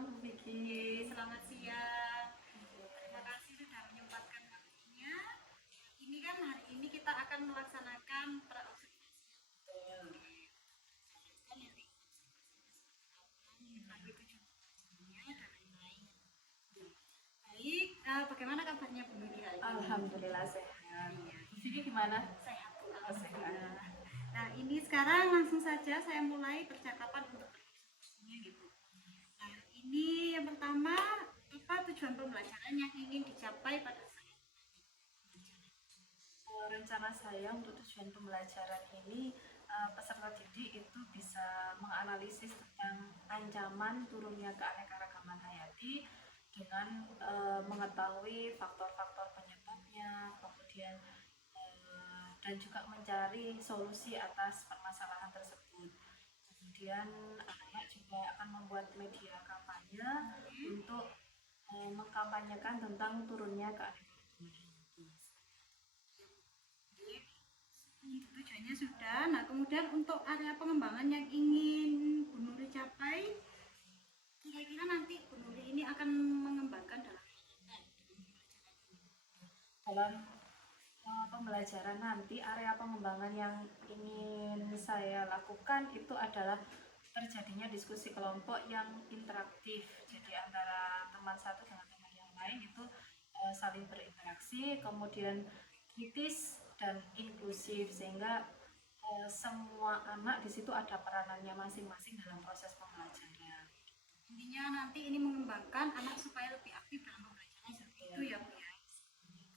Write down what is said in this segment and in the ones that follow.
malam Bu Vicky. Selamat siang. Terima kasih sudah menyempatkan waktunya. Ini kan hari ini kita akan melaksanakan praobservasi mengetahui tujuan dan lain-lain. Baik, bagaimana kabarnya Bu Megi hari ini? Alhamdulillah sehat. Bu Vicky gimana? Sehat. Oh, sehat. Nah, ini sekarang langsung saja saya mulai percakapan untuk praobservasinya gitu. Nah, ini yang pertama, apa tujuan pembelajaran yang ingin dicapai pada saat Rencana saya untuk tujuan pembelajaran ini peserta didik itu bisa menganalisis tentang ancaman turunnya keanekaragaman hayati dengan mengetahui faktor-faktor penyebabnya, kemudian dan juga mencari solusi atas permasalahan tersebut. Kemudian anak-anak juga akan membuat media kampanye untuk mengkampanyekan tentang turunnya keanekaragaman hayati. tujuannya sudah. Nah, kemudian untuk area pengembangan yang ingin Bu Nuri capai, kira-kira nanti Bu Nuri ini akan mengembangkan Dalam pembelajaran nanti, area pengembangan yang ingin saya lakukan itu adalah terjadinya diskusi kelompok yang interaktif. Jadi antara teman satu dengan teman yang lain itu saling berinteraksi, kemudian kritis dan inklusif, sehingga semua anak di situ ada peranannya masing-masing dalam proses pembelajaran. intinya nanti ini mengembangkan anak supaya lebih aktif dalam pembelajaran seperti itu ya Bu ya.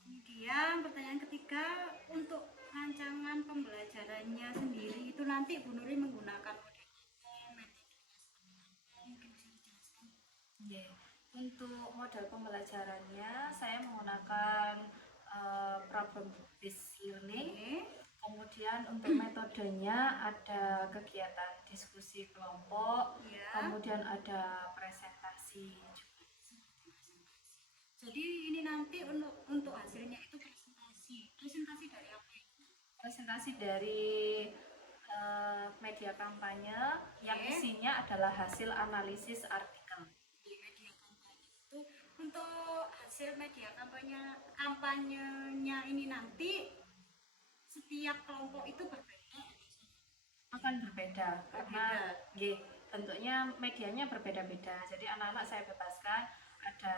Kemudian pertanyaan ketiga, untuk rancangan pembelajarannya sendiri itu nanti Bu Nuri menggunakan model mungkin bisa dijelaskan. Yeah. Untuk model pembelajarannya saya menggunakan problem based learning. Kemudian untuk metodenya ada kegiatan diskusi kelompok, kemudian ada presentasi juga. Jadi ini nanti untuk hasilnya itu presentasi dari apa itu? Presentasi dari media kampanye yang isinya adalah hasil analisis artikel. Di media kampanye itu untuk hasil media kampanyenya ini nanti setiap kelompok itu berbeda. Akan berbeda karena tentunya medianya berbeda-beda. Jadi anak-anak saya bebaskan, ada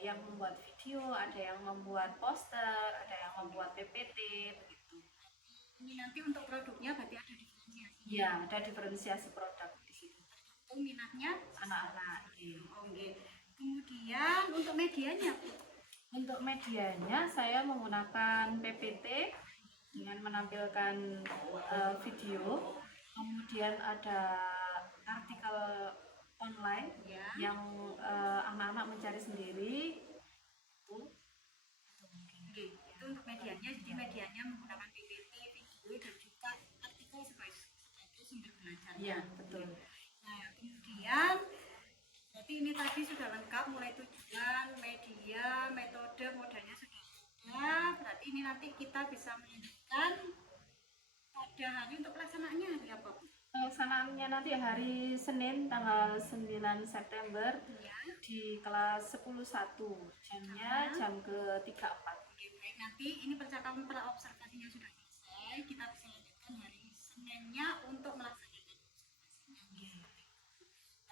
yang membuat video, ada yang membuat poster, ada yang membuat PPT begitu. Ini nanti untuk produknya berarti ada diferensiasi. Iya, ada diferensiasi produk di situ. Untuk minatnya anak-anak. Oke. Kemudian untuk medianya, untuk medianya saya menggunakan PPT dengan menampilkan video. Kemudian ada artikel online yang anak-anak mencari sendiri. Itu untuk medianya. Jadi medianya menggunakan PPT, video dan juga artikel sebagai sumber belajar. Iya, betul. Nah, kemudian berarti ini tadi sudah lengkap, mulai tujuan, media, metode, modalnya sudah ada. Berarti ini nanti kita bisa melanjutkan pada hari untuk pelaksanaannya hari apa? Pelaksanaannya nanti hari Senin tanggal 9 September di kelas 10.1, jamnya jam ke-3.4. Baik, nanti ini percakapan praobservasinya sudah selesai, kita bisa lanjutkan hari Seninnya untuk melaksanakan observasinya.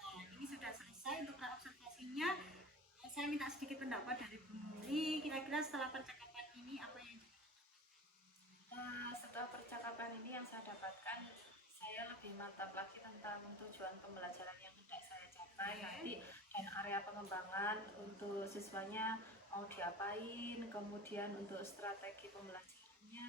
Nah, ini sudah selesai untuk praobservasinya. Saya minta sedikit pendapat dari Bu Nuri, kira-kira setelah percakapan ini apa yang setelah percakapan ini yang saya dapatkan, saya lebih mantap lagi tentang tujuan pembelajaran yang hendak saya capai nanti dan area pengembangan untuk siswanya mau diapain, kemudian untuk strategi pembelajarannya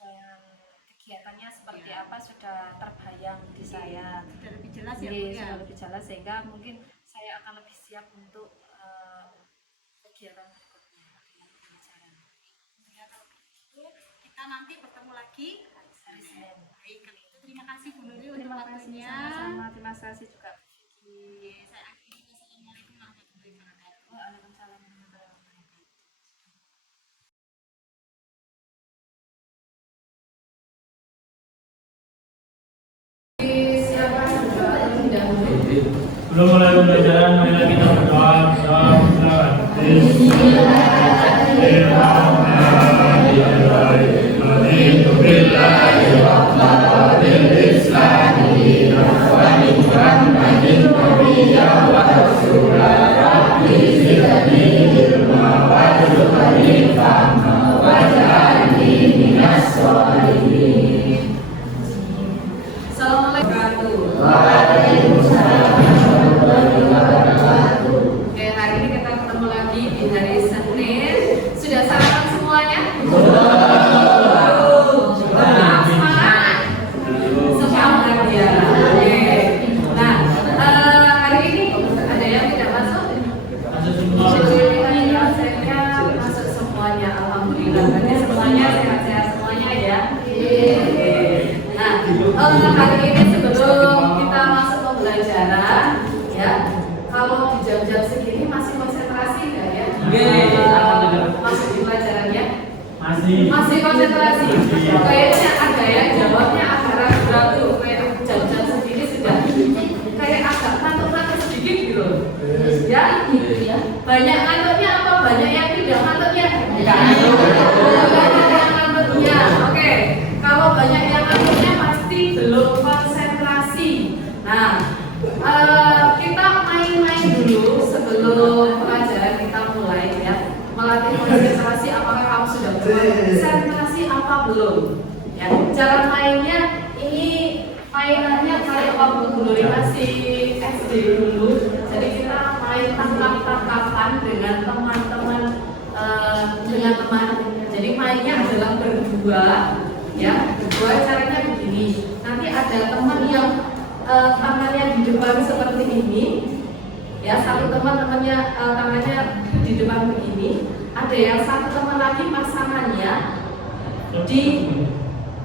dan kegiatannya seperti apa sudah terbayang di saya. sudah lebih jelas ya, sudah lebih jelas, sehingga mungkin saya akan lebih siap untuk kegiatan berikutnya. Kita nanti bertemu lagi hari Senin. Baik, terima kasih Bu Nuri untuk Terima kasih waktunya. sama-sama. Terima kasih juga. Saya akhiri. Assalamualaikum warahmatullahi wabarakatuh. Waalaikumsalam warahmatullahi wabarakatuh. Siapa Belum mulai pembelajaran, marilah kita berdoa. Oke, hari ini kita ketemu lagi di hari Senin. Sudah sarapan semuanya? Semangat? Semangat ya. Oke. Nah, hari ini ada yang tidak masuk? Alhamdulillah, saya masuk semuanya. Alhamdulillah, berarti semuanya sehat-sehat semuanya ya. Oke. Nah, hari ini sebelum kita masuk pembelajaran, ya, kalau di jam-jam segini masih konsentrasi nggak ya? Masih di pelajarannya? Masih konsentrasi. Kayaknya ada ya jawabnya agak ragu-ragu. Kayak jam-jam segini sudah kayak agak ngantuk-ngantuk sedikit gitu. Ya, banyak ngantuknya apa banyak yang tidak ngantuknya? Banyak yang ngantuknya. Oke, kalau banyak yang ngantuknya pasti belum konsentrasi. Nah, kita main-main dulu sebelum pelajaran kita mulai ya. Melatih konsentrasi, apakah kamu sudah konsentrasi apa belum? Ya, cara mainnya ini mainannya kayak waktu dulu masih SD dulu. Jadi kita main tangkap-tangkapan dengan teman-teman dengan teman. Jadi mainnya adalah berdua ya. Berdua caranya begini. Nanti ada teman yang tangannya di depan seperti ini ya, satu teman-temannya tangannya di depan begini, ada yang satu teman lagi pasangannya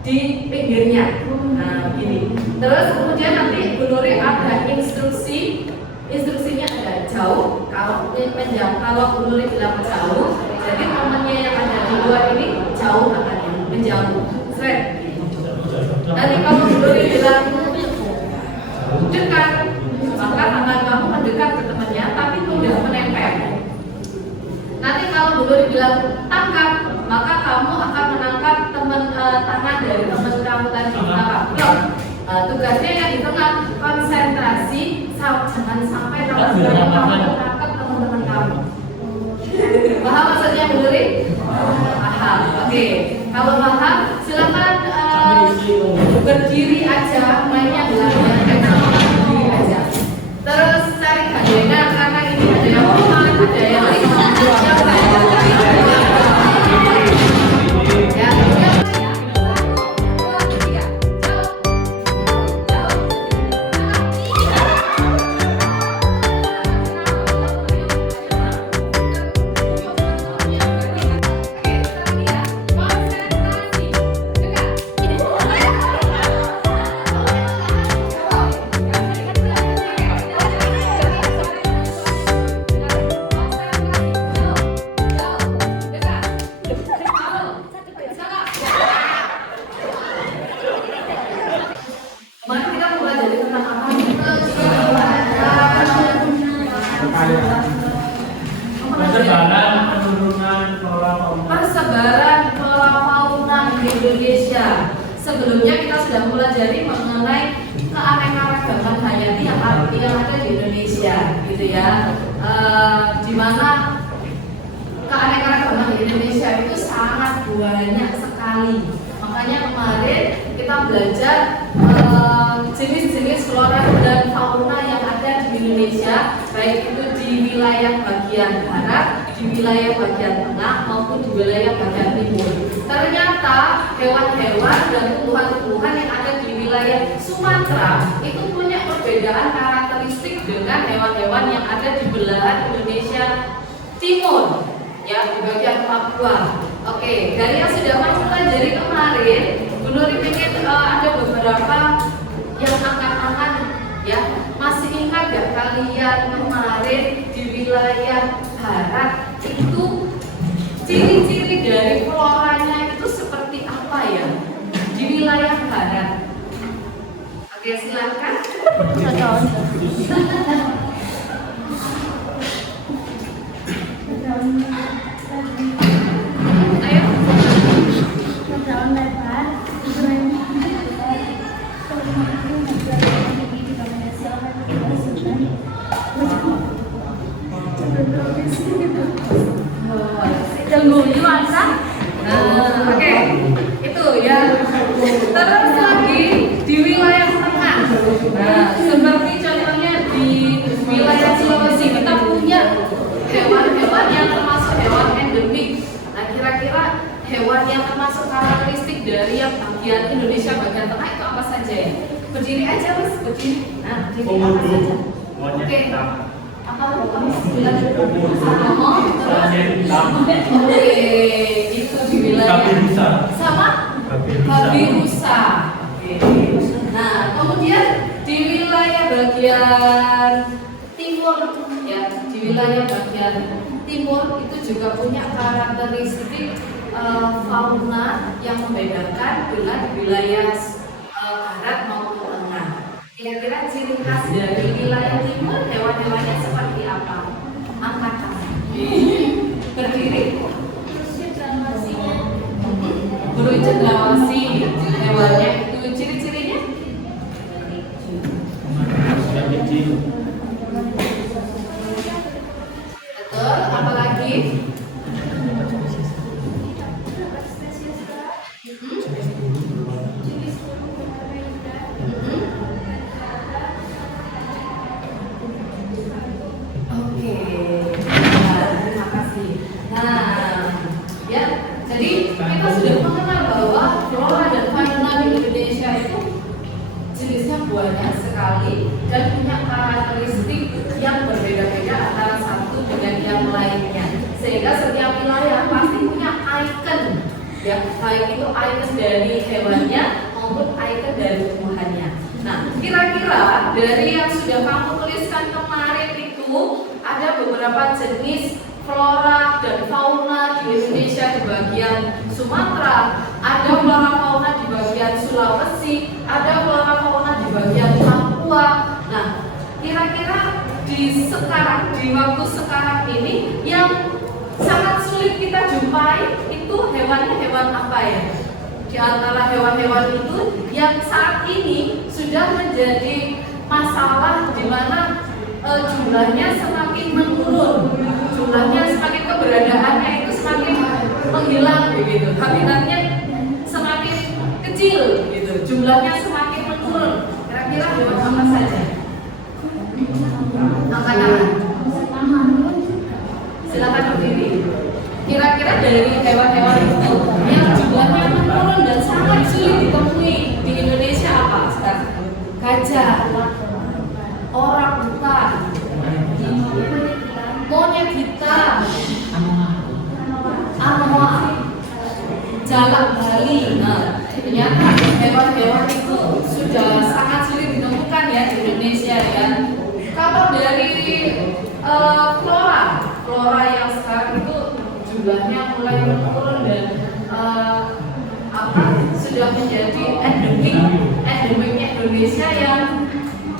di pinggirnya, nah begini. Terus kemudian nanti Bu Nuri ada instruksinya ada jauh, kalau Bu Nuri bilang jauh, jadi temannya yang ada di luar ini jauh tangannya, menjauh, seret. Nanti kalau Bu Nuri bilang dekat, maka tangan kamu mendekat ke temannya tapi tidak menempel. Nanti kalau Bu Nuri bilang tangkap, maka kamu akan menangkap tangan dari teman kamu tadi. Tugasnya yang di tengah konsentrasi, jangan sampai kamu menangkap teman-teman kamu. Paham maksudnya Bu Nuri? Paham. Oke. Kalau paham, silakan berdiri aja, mainnya berdiri aja. Terus cari gandengan karena ini ada yang kuat, ada yang ringan, persebaran flora fauna di Indonesia. Sebelumnya kita sudah mempelajari mengenai keanekaragaman hayati yang ada di Indonesia, gitu ya. Di mana keanekaragaman di Indonesia itu sangat banyak sekali. Makanya kemarin kita belajar jenis-jenis flora dan fauna yang ada di Indonesia, baik itu di wilayah bagian barat, di wilayah bagian tengah maupun di wilayah bagian timur. Ternyata hewan-hewan dan tumbuhan-tumbuhan yang ada di wilayah Sumatera itu punya perbedaan karakteristik dengan hewan-hewan yang ada di belahan Indonesia Timur, ya, di bagian Papua. Oke, dari yang sudah kamu pelajari kemarin, Bu Nuri ingin ada beberapa yang angkat-angkat, ya. Masih ingat gak kalian kemarin di wilayah barat itu ciri-ciri dari floranya itu seperti apa ya di wilayah barat? Oke, Oke, silakan. Ayo. Oke, itu ya. Terus lagi di wilayah tengah. Nah, seperti contohnya di wilayah Sulawesi kita punya hewan-hewan yang termasuk hewan endemik. Nah, kira-kira hewan yang termasuk karakteristik dari yang bagian Indonesia bagian tengah itu apa saja ya? Berdiri aja mas, berdiri. Nah, berdiri apa saja? Oke. Apa Oke, itu di wilayah sama babi rusa. Oke. Nah, kemudian di wilayah bagian timur ya, di wilayah bagian timur itu juga punya karakteristik fauna yang membedakan dengan wilayah barat maupun tengah. Kira-kira ciri khas dari wilayah timur hewan-hewannya seperti apa? Angkat tangan. Berdiri. Burung cendrawasih hewannya itu ciri-cirinya? Betul. Apalagi? Kita sudah mengenal bahwa flora dan fauna di Indonesia itu jenisnya banyak sekali dan punya karakteristik yang berbeda-beda antara satu dengan yang lainnya. Sehingga setiap wilayah pasti punya ikon, ya, baik itu ikon dari hewannya maupun ikon dari tumbuhannya. Nah, kira-kira dari yang sudah kamu tuliskan kemarin itu ada beberapa jenis flora dan fauna di Indonesia di bagian Sumatera, ada flora fauna di bagian Sulawesi, ada flora fauna di bagian Papua. Nah, kira-kira di waktu sekarang ini yang sangat sulit kita jumpai itu hewannya hewan apa ya? Di antara hewan-hewan itu yang saat ini sudah menjadi masalah di mana jumlahnya semakin menurun, jumlahnya semakin keberadaannya itu semakin menghilang begitu, habitatnya semakin kecil gitu, jumlahnya semakin menurun. Kira-kira hewan apa saja? Angkat tangan. Silakan berdiri. Kira-kira dari hewan-hewan itu yang jumlahnya menurun dan sangat sulit ditemui di Indonesia apa sekarang? Gajah, orang hutan, monyet hitam, anoa, jalak Bali. Nah, ternyata hewan-hewan itu sudah sangat sulit ditemukan ya di Indonesia ya. Kalau dari flora yang sekarang itu jumlahnya mulai menurun dan sudah menjadi endemiknya Indonesia yang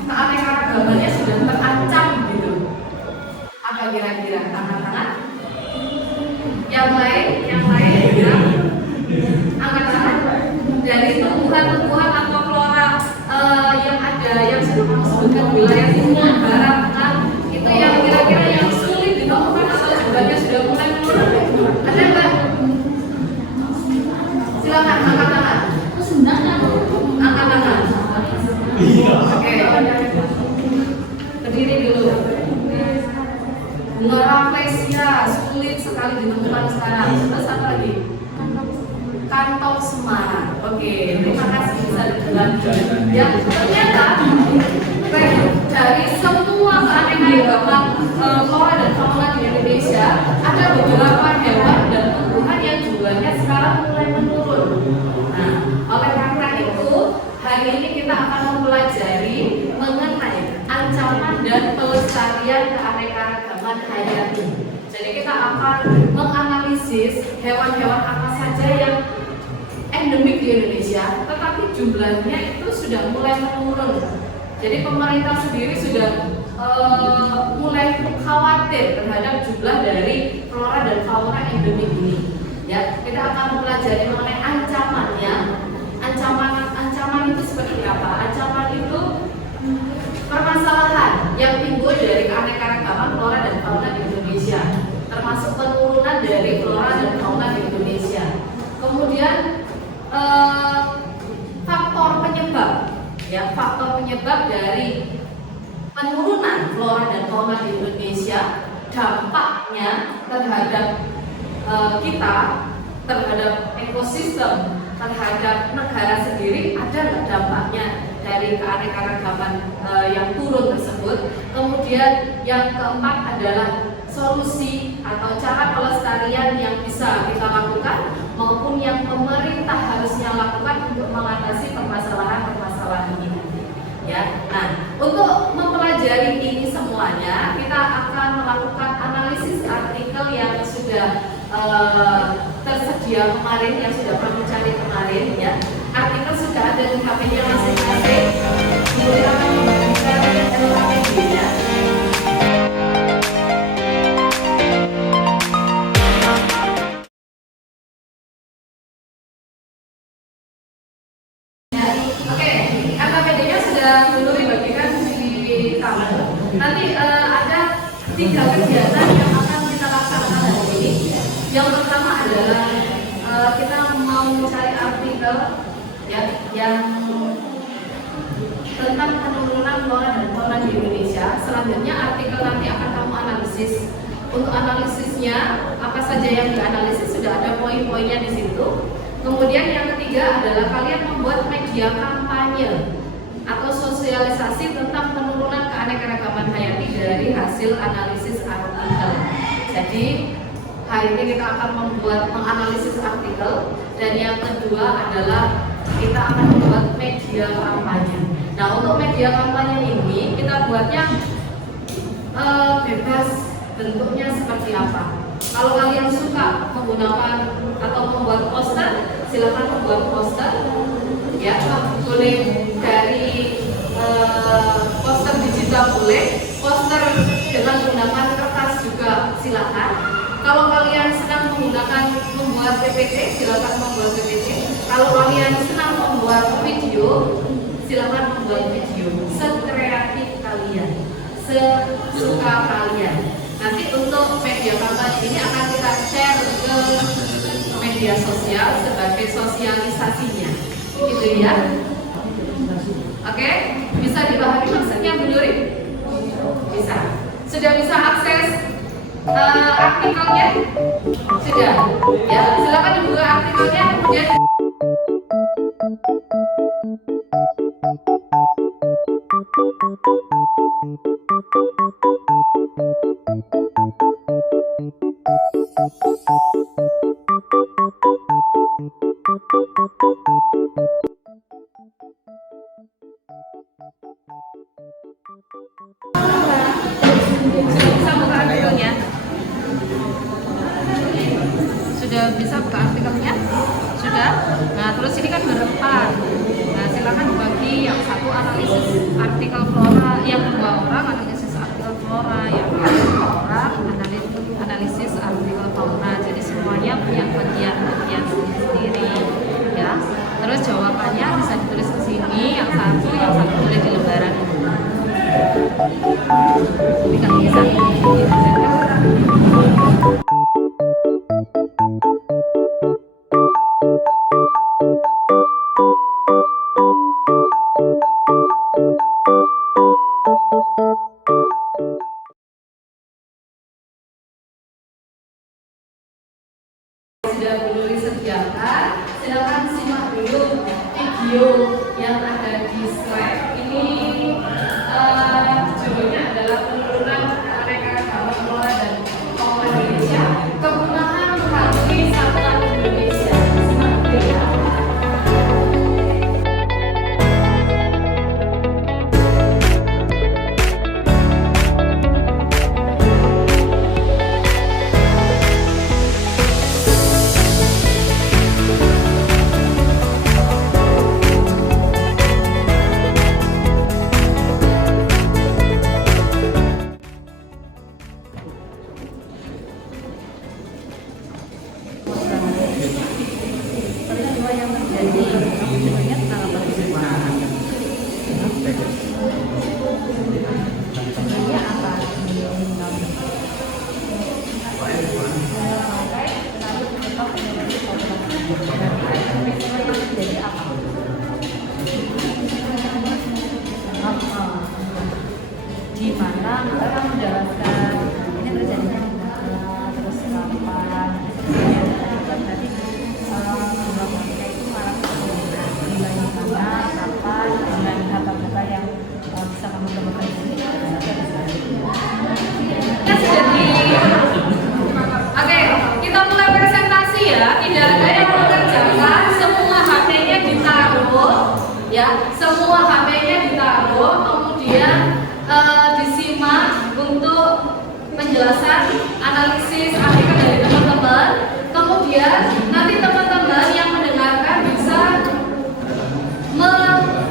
keanekaragamannya sudah terancam gitu. Apa kira-kira? Tangan-tangan? Yang lain ya. Angkat tangan. Dari tumbuhan-tumbuhan atau flora yang ada yang sudah kamu sebutkan wilayah timur, barat, tengah, itu yang kira-kira yang sulit ditemukan atau jumlahnya sudah mulai menurun, ada nggak? Silakan angkat tangan. Angkat tangan. Oke. Berdiri dulu. Bunga rafflesia sulit sekali ditemukan sekarang. Terus apa lagi? Kantong Semarang. Oke, terima kasih bisa dilanjut. Ya, ternyata dari semua keanekaragaman flora dan fauna di Indonesia ada beberapa hewan dan tumbuhan yang jumlahnya sekarang mulai menurun. Nah, oleh karena itu hari ini kita akan mempelajari mengenai ancaman dan pelestarian keanekaragaman hayati. Jadi kita akan menganalisis hewan-hewan apa saja yang endemik di Indonesia, tetapi jumlahnya itu sudah mulai menurun. Jadi pemerintah sendiri sudah mulai khawatir terhadap jumlah dari flora dan fauna endemik ini. Ya, kita akan mempelajari mengenai ancamannya. Ancaman itu seperti apa? Ancaman itu permasalahan yang timbul dari keanekaragaman flora dan fauna di Indonesia, termasuk penurunan dari flora dan fauna di Indonesia. Kemudian faktor penyebab, ya, faktor penyebab dari penurunan flora dan fauna di Indonesia, dampaknya terhadap kita, terhadap ekosistem, terhadap negara sendiri, ada nggak dampaknya dari keanekaragaman yang turun tersebut. Kemudian yang keempat adalah solusi atau cara pelestarian yang bisa kita lakukan maupun yang pemerintah harusnya lakukan untuk mengatasi permasalahan-permasalahan ini. Ya, nah, untuk mempelajari ini semuanya, kita akan melakukan analisis artikel yang sudah tersedia kemarin, yang sudah kami cari kemarin, ya. Artikel sudah ada di HP-nya masing-masing. Kemudian akan membagikan LKPD-nya. Oke, LKPD-nya sudah dulu dibagikan di taman. Nanti ada 3 kegiatan yang akan kita laksanakan hari ini. Yang pertama adalah kita mau mencari artikel, ya, yang tentang penurunan flora dan fauna di Indonesia. Selanjutnya artikel nanti akan kamu analisis. Untuk analisisnya, apa saja yang dianalisis sudah ada poin-poinnya di situ. Kemudian yang ketiga adalah kalian membuat media kampanye atau sosialisasi tentang penurunan keanekaragaman hayati dari hasil analisis artikel. Jadi hari ini kita akan menganalisis artikel, dan yang kedua adalah kita akan membuat media kampanye. Nah, untuk media kampanye ini kita buatnya bebas, bentuknya seperti apa. Kalau kalian suka menggunakan atau membuat poster, silakan membuat poster, ya, boleh dari poster digital, boleh poster dengan menggunakan kertas juga silakan. Kalau kalian senang membuat PPT, silakan membuat PPT. Kalau kalian senang membuat video, silakan membuat video. Sekreatif kalian, sesuka kalian. Nanti untuk media kampanye ini akan kita share ke media sosial sebagai sosialisasinya, gitu ya. Oke, bisa dipahami maksudnya, Bu Nuri? Bisa. Sudah bisa akses artikelnya? Sudah. Ya, silakan dibuka artikelnya, kemudian bisa buka artikelnya. Sudah bisa buka artikelnya? Sudah? Nah, terus ini kan berempat. Nah, silakan bagi yang satu analisis artikel flora, yang 2 orang analisis artikel flora, yang 2 orang analisis artikel fauna. Jadi semuanya punya bagian-bagian sendiri, ya. Terus jawabannya bisa ditulis ke sini, yang satu boleh di lembaran. Tidak bisa. kita kan menjelaskan ini terjadinya di mana, terus kapan, berarti jumlah boneka itu malah jumlahnya mana, kapan, dengan harga berapa yang bisa kamu temukan di sini. Oke, kita mulai presentasi ya. Tidak ada yang mengerjakan, semua HP-nya ditaruh, ya. Semua HP-nya ditaruh, kemudian disimak untuk penjelasan analisis artikel dari teman-teman. Kemudian nanti teman-teman yang mendengarkan bisa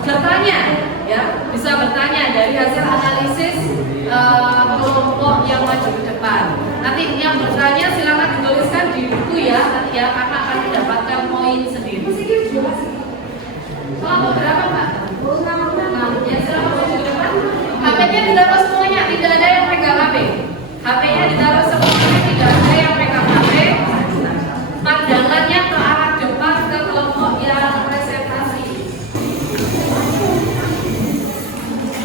bertanya, ya, bisa bertanya dari hasil analisis kelompok yang maju ke depan. Nanti yang bertanya silakan dituliskan di buku ya, nanti ya, karena akan mendapatkan poin sendiri. Kelompok berapa Pak? Nah, ya silakan maju ke depan. HP-nya ditaruh semuanya, tidak ada yang pegang HP. HP-nya ditaruh semuanya, tidak ada yang pegang HP. Pandangannya ke arah depan ke kelompok yang presentasi.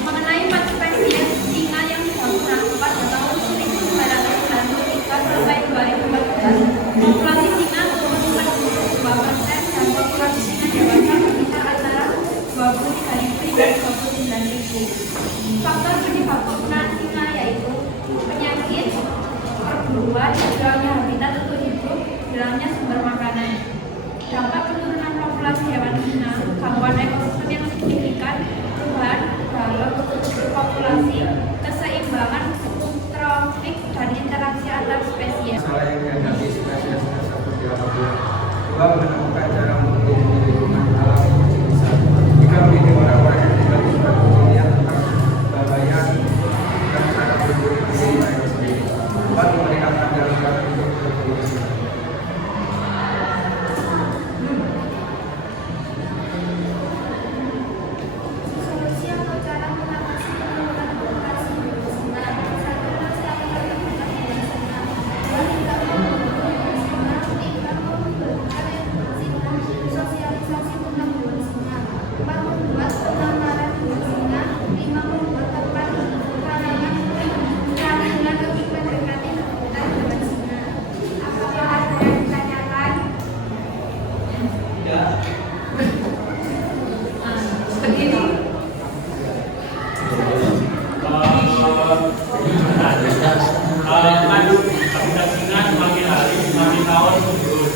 Mengenai spesies singa yang ditemukan pada tahun 1993 sampai 2014, populasi singa turun 42% dan populasi singa dewasa berkisar antara 23.000 dan 29.000. Faktor penyebab penggunaan singa yaitu penyakit, perburuan, hilangnya habitat untuk hidup, hilangnya sumber makanan. Dampak penurunan populasi hewan singa, gangguan ekosistem yang signifikan, perubahan dalam populasi, keseimbangan tropik dan interaksi antar spesies. Masalah yang dihadapi spesies seperti apapun, coba menemukan cara melindungi lingkungan alam yang masih bisa. Jika mendidik orang-orang yang tinggal di suatu wilayah tentang bahaya dan cara melindungi diri mereka sendiri, buat memberikan pelajaran untuk berevolusi. Solusi atau cara mengatasi penurunan populasi singa. Satu, masih akan terjadi singa. Dua, tidak membunuh singa. Tiga, memberikan singa. Sosialisasi tentang hewan singa. Empat, membuat penangkaran hewan singa. Lima, membuat tempat karangan untuk mendekati habitat hewan singa. Apakah ada yang ditanyakan? Begini. Habitat singa semakin hari semakin tahun menurun.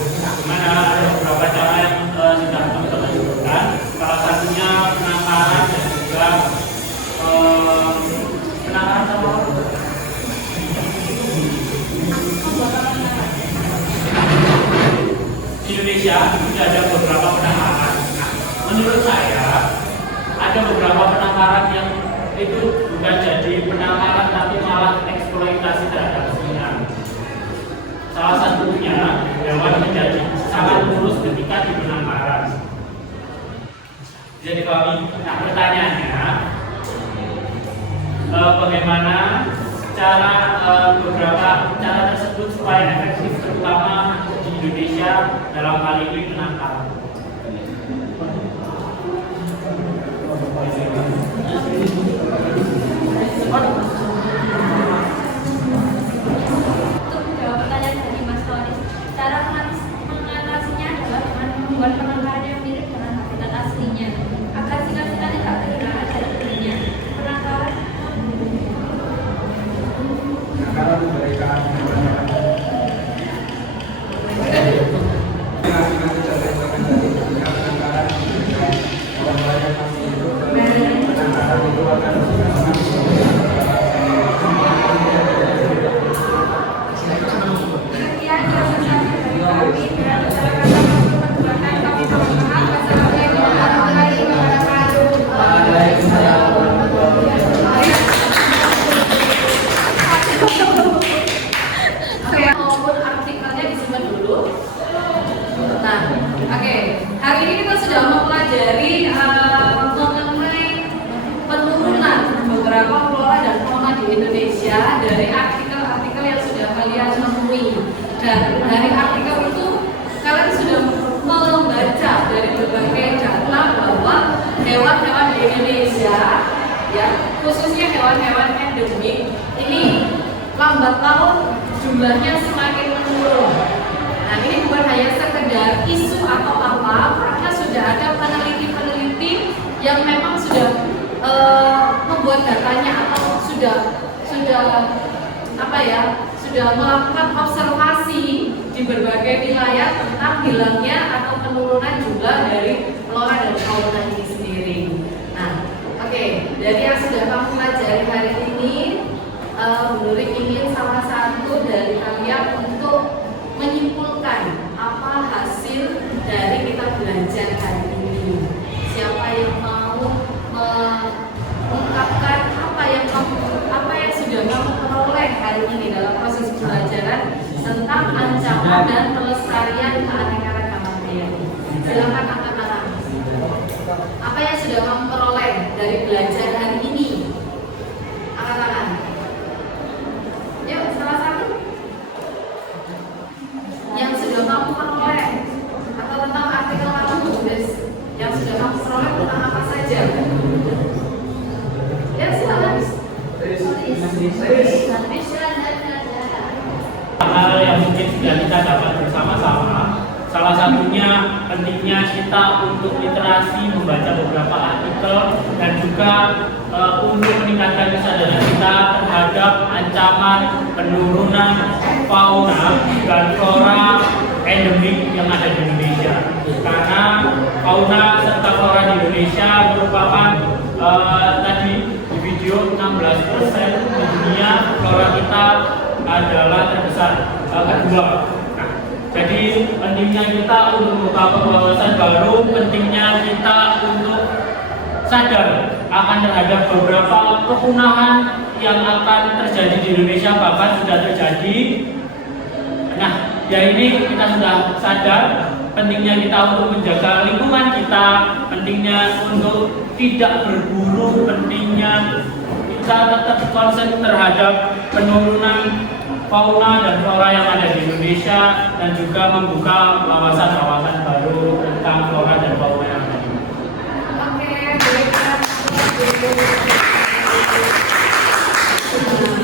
Dimana ada beberapa cara yang sudah teman-teman sebutkan. Salah satunya penangkaran dan juga penangkaran sama di Indonesia sudah ada beberapa penangkaran. Nah, menurut saya ada beberapa penangkaran yang itu bukan jadi penangkaran tapi malah eksploitasi terhadap singa. Salah satunya hewan menjadi sangat kurus ketika di penangkaran. Jadi kami, nah pertanyaannya, bagaimana cara beberapa cara tersebut supaya efektif terutama di Indonesia dalam hal ini penangkaran. Untuk menjawab pertanyaan dari Mas Toris, cara mengatasinya adalah dengan membuat penangkaran yang mirip dengan habitat aslinya agar singa-singa tidak kehilangan jati dirinya. Penangkaran Kalau memberikan maupun artikelnya disimpan dulu. Nah, oke. Hari ini kita sudah mempelajari mengenai penurunan beberapa flora dan fauna di Indonesia dari artikel-artikel yang sudah kalian temui. Dan dari artikel itu kalian sudah membaca dari berbagai data bahwa hewan-hewan di Indonesia, ya khususnya hewan hewan-hewan endemik ini lambat laun jumlahnya semakin menurun. Nah, ini bukan hanya sekedar isu atau apa, karena sudah ada peneliti-peneliti yang memang sudah membuat datanya atau sudah melakukan observasi di berbagai wilayah tentang hilangnya atau penurunan jumlah dari flora dan fauna ini sendiri. Nah, oke, dari yang sudah kamu pelajari hari ini, Bu Nuri ingin salah satu dari kalian untuk menyimpulkan apa hasil dari kita belajar hari ini. Siapa yang mau mengungkapkan apa yang sudah kamu peroleh hari ini dalam proses pembelajaran tentang ancaman dan pelestarian keanekaragaman hayati? Silakan angkat tangan. Apa yang sudah kamu peroleh dari belajar hari ini? Angkat tangan. Yuk, salah satu yang sudah kamu peroleh atau tentang artikel kamu tulis yang sudah kamu peroleh tentang apa saja? Ya, silakan. Hal yang mungkin sudah kita dapat bersama-sama, salah satunya pentingnya kita untuk literasi, membaca beberapa artikel, dan juga untuk meningkatkan kesadaran kita terhadap ancaman penurunan fauna dan flora endemik yang ada di Indonesia. Karena fauna serta flora di Indonesia merupakan tadi di video 16% di dunia, flora kita adalah terbesar kedua. Nah, jadi pentingnya kita untuk membuka wawasan baru, pentingnya kita untuk sadar akan terhadap beberapa kepunahan yang akan terjadi di Indonesia, bahkan sudah terjadi. Nah, ya ini kita sudah sadar pentingnya kita untuk menjaga lingkungan kita, pentingnya untuk tidak berburu, pentingnya kita tetap konsen terhadap penurunan fauna dan flora yang ada di Indonesia, dan juga membuka wawasan-wawasan baru tentang flora dan fauna yang ada di Indonesia. Oke, baiklah.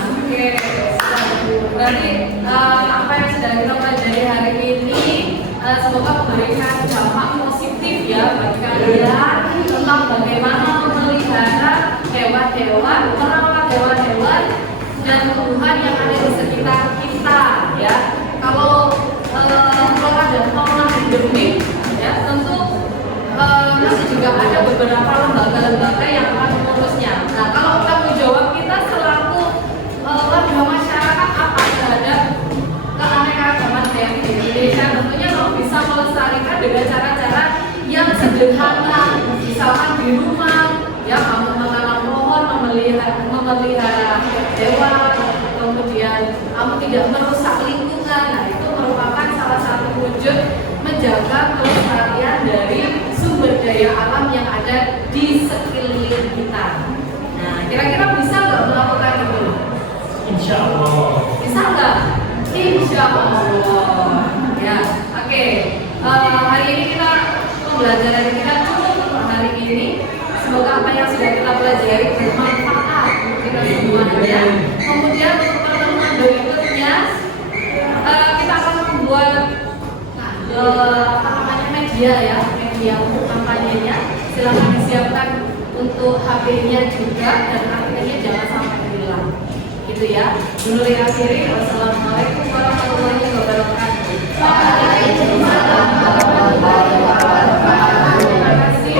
Oke, berarti apa yang sudah kita pelajari hari ini semoga memberikan dampak positif ya bagi kalian tentang bagaimana memelihara hewan-hewan, merawat hewan-hewan dan tumbuhan yang ada di sekitar kita ya. Kalau flora dan fauna endemik ya, tentu masih juga ada beberapa lembaga-lembaga yang akan mengurusnya. Nah, kalau tanggung jawab kita selaku warga masyarakat apa terhadap keanekaragaman hayati di Indonesia, tentunya kalau bisa melestarikan dengan cara-cara yang sederhana, misalkan di rumah ya, kamu menanam pohon, memelihara hewan, kemudian kamu tidak merusak lingkungan. Nah, itu merupakan salah satu wujud menjaga kelestarian dari sumber daya alam yang ada di sekeliling kita. Nah, kira-kira bisa nggak melakukan itu? Insya Allah. Bisa nggak? Insya Allah. Ya, oke. Hari ini pembelajaran kita cukup untuk hari ini. Semoga apa yang sudah kita pelajari bermanfaat untuk kita semuanya. Kemudian untuk pertemuan berikutnya kita akan membuat media untuk kampanyenya. Silakan disiapkan untuk HP-nya juga, dan artikelnya jangan sampai hilang. Gitu ya. Dulu yang akhiri, wassalamualaikum warahmatullahi wabarakatuh. Waalaikumsalam warahmatullahi wabarakatuh. Terima kasih.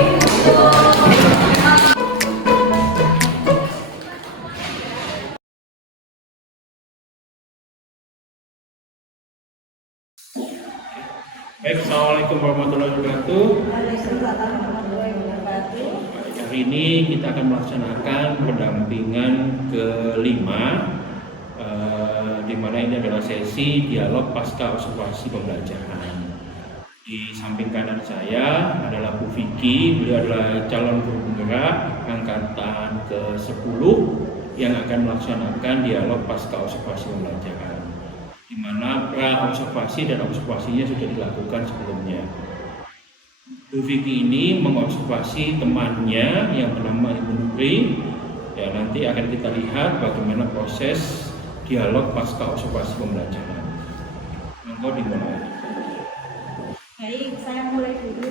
Baik, assalamualaikum warahmatullahi wabarakatuh. Hari ini kita akan melaksanakan pendampingan kelima, di mana ini adalah sesi dialog pasca observasi pembelajaran. Di samping kanan saya adalah Bu Vicky, beliau adalah calon guru penggerak angkatan ke-10 yang akan melaksanakan dialog pasca observasi pembelajaran, di mana pra-observasi dan observasinya sudah dilakukan sebelumnya. Bu Vicky ini mengobservasi temannya yang bernama Ibu Nuri Ya, nanti akan kita lihat bagaimana proses dialog pasca observasi pembelajaran. Monggo dimulai. Baik, saya mulai dulu.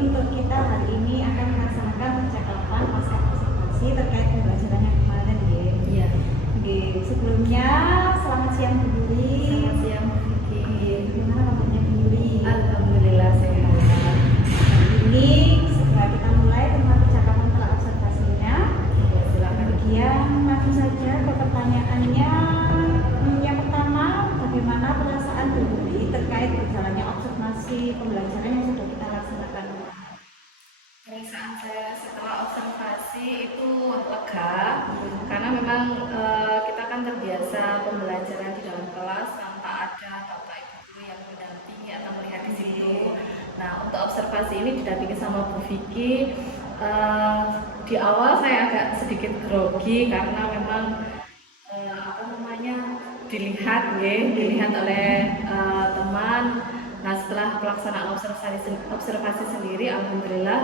Untuk kita hari ini akan melaksanakan percakapan pasca observasi terkait pembelajaran yang kemarin ya. Iya. Oke, sebelumnya selamat siang Bu Yuli. Selamat siang, Vicky. Gimana kabarnya Bu Yuli? Alhamdulillah sehat. Ini segera kita mulai tentang percakapan pra observasinya. Ya, silakan. Kemudian langsung saja ke pertanyaannya. Yang pertama, bagaimana perasaan Bu Yuli terkait berjalannya observasi pembelajaran yang sudah kita laksanakan? Perasaan saya setelah observasi itu lega, karena memang kita kan terbiasa pembelajaran di dalam kelas tanpa ada bapak ibu guru yang mendampingi atau melihat di situ. Nah, untuk observasi ini didampingi sama Bu Vicky. Di awal saya agak sedikit grogi karena memang dilihat oleh teman. Nah, setelah pelaksanaan observasi sendiri, alhamdulillah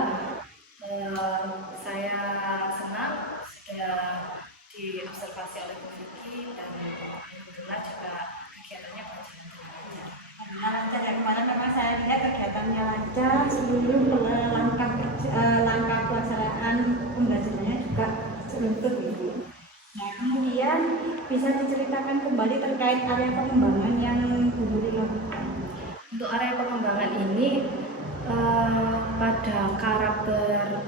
saya senang sudah diobservasi oleh Bu Vicky dan alhamdulillah juga kegiatannya berjalan lancar. Lancar ya, kemarin memang saya lihat kegiatannya lancar, seluruh langkah pelaksanaan pembelajarannya juga seluruh Ibu. Nah, kemudian bisa diceritakan kembali terkait area pengembangan yang Bu Yuli lakukan. Untuk area pengembangan ini pada karakter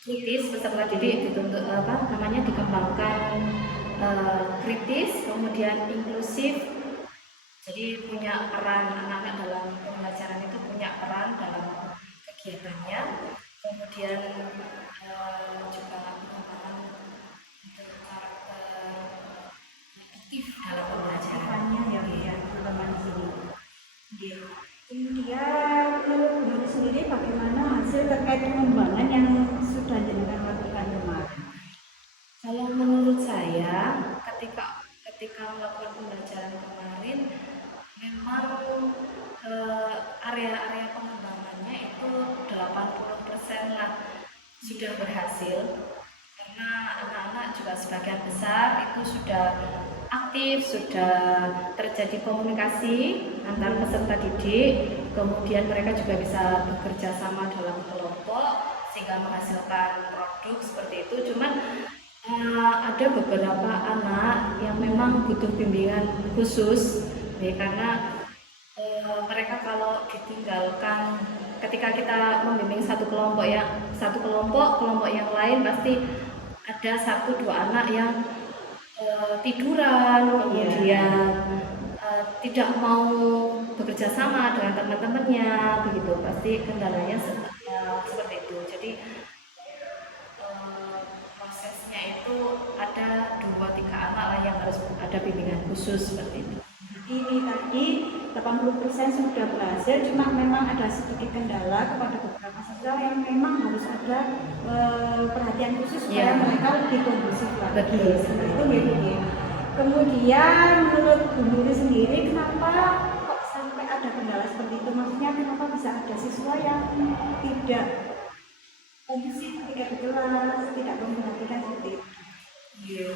kritis peserta didik dituntut dikembangkan kritis, kemudian inklusif. Jadi punya peran anak-anak dalam pembelajaran itu punya peran dalam kegiatannya. Kemudian juga pengembangan untuk karakter aktif dalam pembelajaran. Ya, teman sini. Kemudian menurut Bu Yuli sendiri bagaimana hasil terkait pengembangan yang sudah jenengan lakukan kemarin? Kalau menurut saya, ketika melakukan pembelajaran kemarin, memang area-area pengembangannya itu 80% lah sudah berhasil, karena anak-anak juga sebagian besar itu sudah aktif, sudah terjadi komunikasi antar peserta didik, kemudian mereka juga bisa bekerja sama dalam kelompok sehingga menghasilkan produk seperti itu. Cuman ada beberapa anak yang memang butuh bimbingan khusus karena mereka kalau ditinggalkan ketika kita membimbing satu kelompok yang lain pasti ada 1-2 anak yang tiduran, kemudian tidak mau bekerja sama dengan teman-temannya, begitu pasti kendalanya seperti itu. Jadi prosesnya itu ada 2-3 anak lah yang harus ada bimbingan khusus seperti itu. Ini tadi 80% sudah berhasil, cuma memang ada sedikit kendala kepada beberapa siswa yang memang harus ada perhatian khusus supaya mereka lebih kondusif lagi. Seperti itu ya. Kemudian menurut Bu Yuli sendiri, kenapa kok sampai ada kendala seperti itu? Maksudnya kenapa bisa ada siswa yang tidak kondusif ketika di kelas, tidak memperhatikan seperti itu?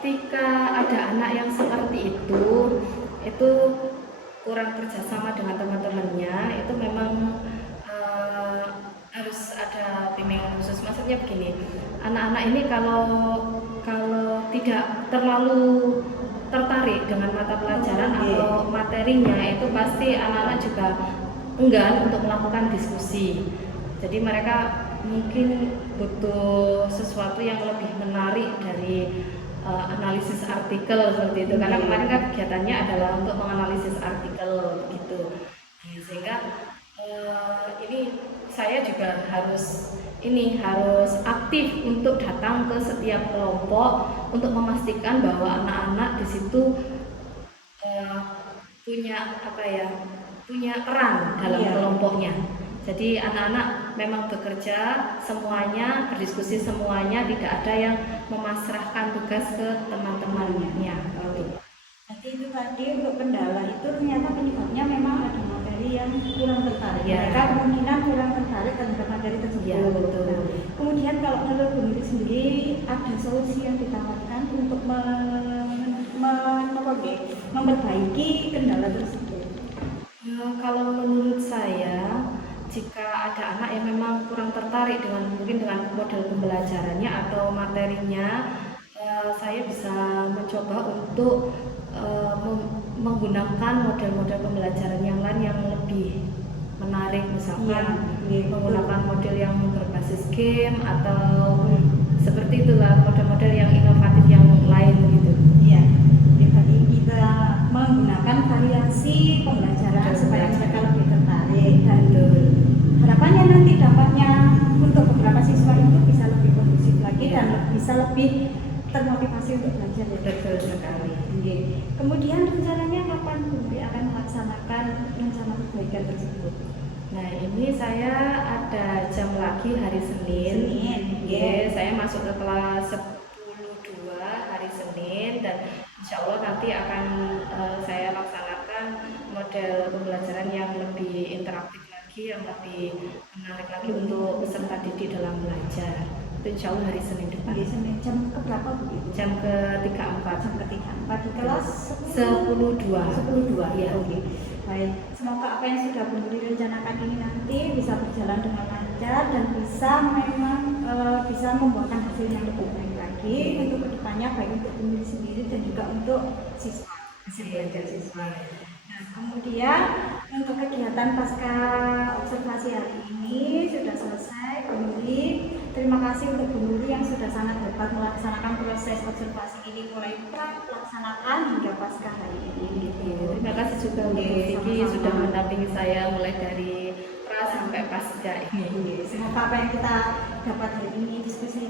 Ketika ada anak yang seperti itu kurang kerjasama dengan teman-temannya, itu memang harus ada bimbingan khusus. Maksudnya begini, anak-anak ini kalau tidak terlalu tertarik dengan mata pelajaran atau materinya, itu pasti anak-anak juga enggan untuk melakukan diskusi. Jadi mereka mungkin butuh sesuatu yang lebih menarik dari analisis artikel seperti itu, karena kemarin kan kegiatannya adalah untuk menganalisis artikel gitu. Sehingga ini saya juga harus aktif untuk datang ke setiap kelompok untuk memastikan bahwa anak-anak di situ punya peran dalam kelompoknya. Jadi anak-anak memang bekerja semuanya, berdiskusi semuanya, tidak ada yang memasrahkan tugas ke teman-temannya. Jadi itu tadi untuk kendala itu ternyata penyebabnya memang ada materi yang kurang tertarik. Ya. Mereka kemungkinan kurang tertarik terhadap materi tersebut. Ya, betul. Nah, kemudian kalau menurut Bu Nuri sendiri ada solusi yang ditawarkan untuk memperbaiki kendala tersebut. Kalau menurut saya, jika ada anak yang memang kurang tertarik mungkin dengan model pembelajarannya atau materinya, saya bisa mencoba untuk menggunakan model-model pembelajaran yang lain yang lebih menarik, misalkan menggunakan model yang berbasis game atau seperti itulah model-model yang inovatif yang lain gitu. Iya, tadi kita menggunakan variasi pembelajaran supaya mereka lebih tertarik dan harapannya nanti dampaknya untuk beberapa siswa itu bisa lebih kondusif lagi dan bisa lebih termotivasi untuk belajar. Betul sekali. Kemudian rencananya kapan Bu Nuri akan melaksanakan rencana perbaikan tersebut? Nah, ini saya ada jam lagi hari Senin. Saya masuk ke kelas 10-2 hari Senin dan insya Allah nanti akan saya laksanakan model pembelajaran yang lebih interaktif lagi, yang lebih menarik lagi untuk peserta didik dalam belajar. Itu insya Allah hari Senin depan. Senin jam keberapa Bu? Jam ke-3-4. Jam ke-3-4 di kelas 10-2. 10-2 ya. Oke. Baik, semoga apa yang sudah Bu Nuri rencanakan ini nanti bisa berjalan dengan lancar dan bisa memang bisa membuahkan hasil yang lebih baik lagi untuk kedepannya, baik untuk Bu Nuri sendiri dan juga untuk siswa, hasil belajar siswa. Nah, kemudian untuk kegiatan pasca observasi hari ini sudah selesai. Bu Nuri, terima kasih untuk Bu Nuri yang sudah sangat hebat melaksanakan proses observasi ini mulai pra pelaksanaan hingga pasca hari ini. Terima kasih juga untuk Bu Vicky sudah mendampingi saya mulai dari pra sampai pasca ini. Semoga apa yang kita dapat hari ini, diskusi